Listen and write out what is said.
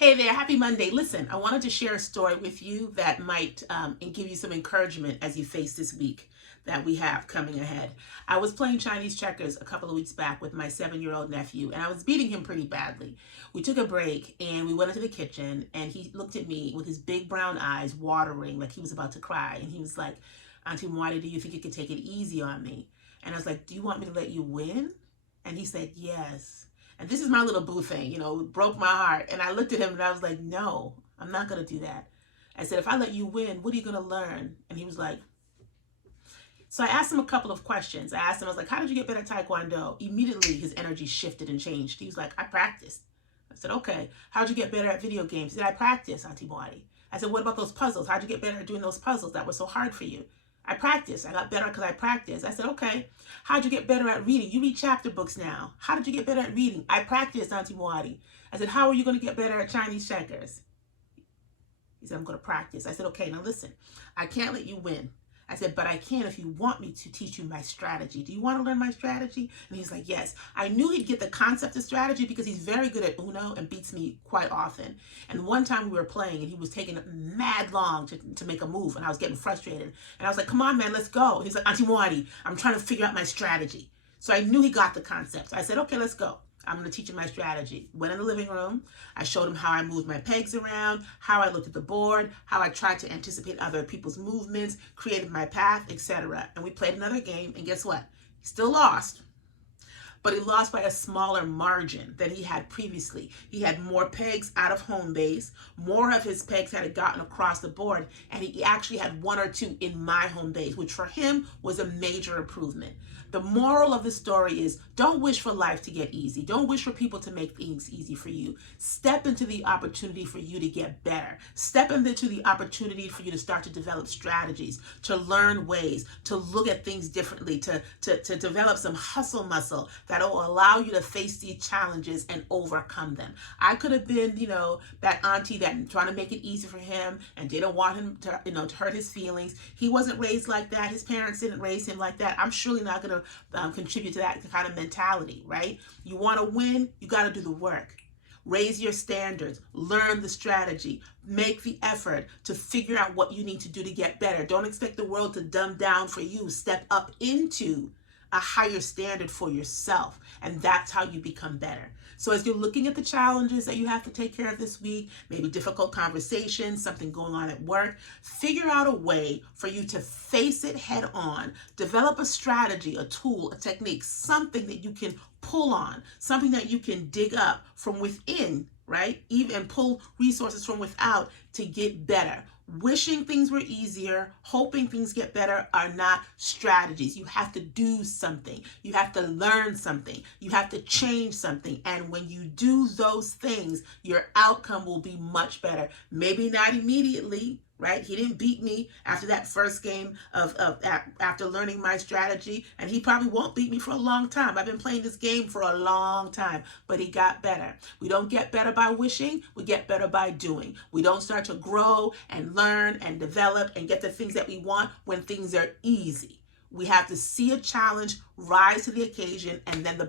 Hey there, happy Monday. Listen, I wanted to share a story with you that might give you some encouragement as you face this week that we have coming ahead. I was playing Chinese checkers a couple of weeks back with my 7-year-old nephew, and I was beating him pretty badly. We took a break and we went into the kitchen, and he looked at me with his big brown eyes watering like he was about to cry. And he was like, Auntie Muadi, do you think you could take it easy on me? And I was like, do you want me to let you win? And he said, yes. And this is my little boo thing, it broke my heart. And I looked at him and I was like, no, I'm not going to do that. I said, if I let you win, what are you going to learn? And he was like, so I asked him a couple of questions. I was like, how did you get better at Taekwondo? Immediately his energy shifted and changed. He was like, I practiced. I said, okay. How'd you get better at video games? He said, I practiced, Auntie Muadi. I said, what about those puzzles? How'd you get better at doing those puzzles that were so hard for you? I practiced. I got better because I practiced. I said, okay. How'd you get better at reading? You read chapter books now. How did you get better at reading? I practiced, Auntie Muadi. I said, how are you going to get better at Chinese checkers? He said, I'm going to practice. I said, okay, now listen. I can't let you win. I said, but I can if you want me to teach you my strategy. Do you want to learn my strategy? And he's like, yes. I knew he'd get the concept of strategy because he's very good at Uno and beats me quite often. And one time we were playing and he was taking mad long to make a move and I was getting frustrated. And I was like, come on, man, let's go. And he's like, Auntie Muadi, I'm trying to figure out my strategy. So I knew he got the concept. I said, okay, let's go. I'm going to teach him my strategy. Went in the living room. I showed him how I moved my pegs around, how I looked at the board, how I tried to anticipate other people's movements, created my path, etc. And we played another game, and guess what? He still lost, but he lost by a smaller margin than he had previously. He had more pegs out of home base, more of his pegs had gotten across the board, and he actually had one or two in my home base, which for him was a major improvement. The moral of the story is don't wish for life to get easy. Don't wish for people to make things easy for you. Step into the opportunity for you to get better. Step into the opportunity for you to start to develop strategies, to learn ways, to look at things differently, to develop some hustle muscle that will allow you to face these challenges and overcome them. I could have been, that auntie that trying to make it easy for him and didn't want him to, to hurt his feelings. He wasn't raised like that. His parents didn't raise him like that. I'm surely not going to contribute to that kind of mentality, right? You want to win, you got to do the work. Raise your standards, learn the strategy, make the effort to figure out what you need to do to get better. Don't expect the world to dumb down for you. Step up into a higher standard for yourself, and that's how you become better. So as you're looking at the challenges that you have to take care of this week, maybe difficult conversations, something going on at work, figure out a way for you to face it head on. Develop a strategy, a tool, a technique, something that you can pull on, something that you can dig up from within, right? Even pull resources from without to get better. Wishing things were easier, hoping things get better are not strategies. You have to do something. You have to learn something. You have to change something. And when you do those things, your outcome will be much better. Maybe not immediately, right? He didn't beat me after that first game after learning my strategy, and he probably won't beat me for a long time. I've been playing this game for a long time, but he got better. We don't get better by wishing, we get better by doing. We don't start to grow and learn and develop and get the things that we want when things are easy. We have to see a challenge, rise to the occasion, and then the